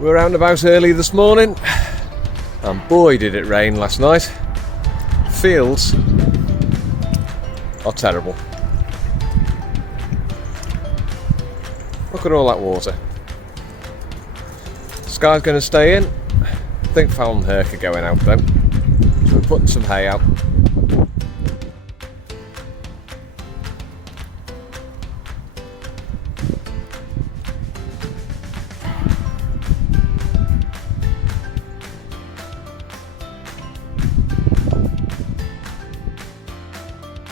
We were out and about early this morning, and boy did it rain last night. Fields are terrible. Look at all that water. Sky's going to stay in. I think Fowl and Herc are going out though. So we're putting some hay out.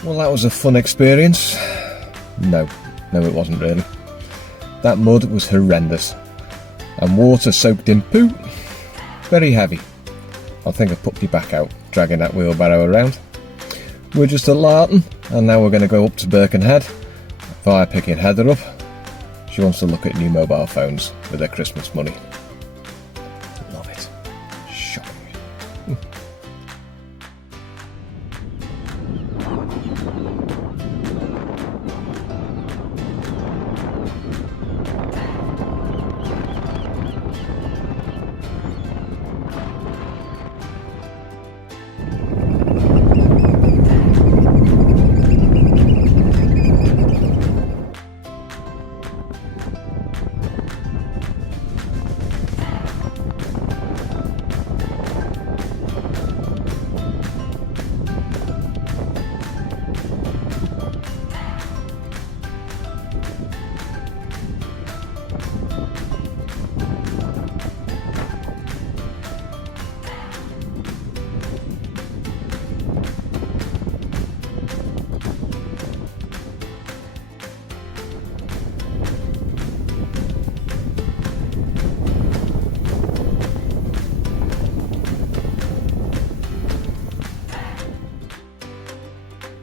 Well, that was a fun experience. No, it wasn't really. That mud was horrendous. And water soaked in poo. Very heavy. I think I put me back out, dragging that wheelbarrow around. We're just at Larton, and now we're going to go up to Birkenhead via picking Heather up. She wants to look at new mobile phones with her Christmas money. Love it. Shocking.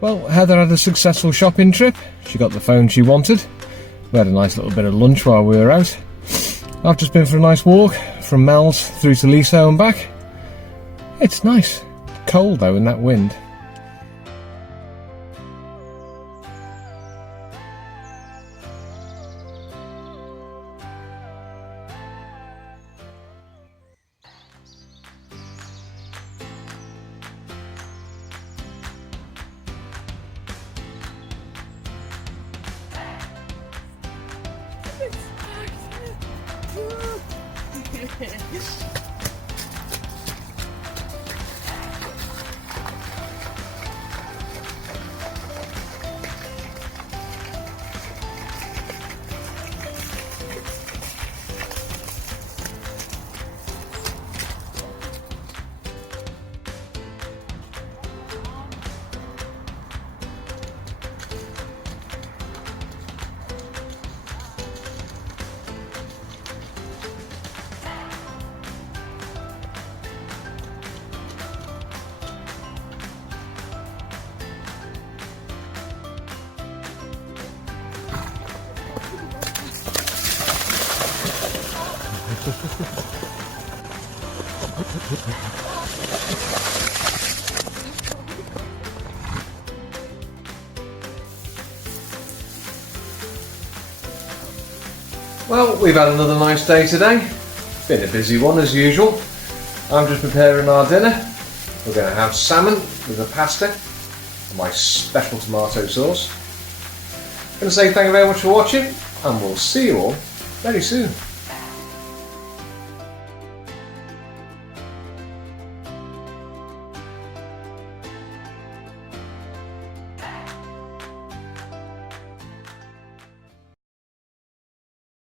Well, Heather had a successful shopping trip. She got the phone she wanted. We had a nice little bit of lunch while we were out. I've just been for a nice walk from Mel's through to Liso and back. It's nice. Cold though in that wind. Well, we've had another nice day today. Been a busy one as usual. I'm just preparing our dinner. We're going to have salmon with a pasta and my special tomato sauce. I'm going to say thank you very much for watching, and we'll see you all very soon.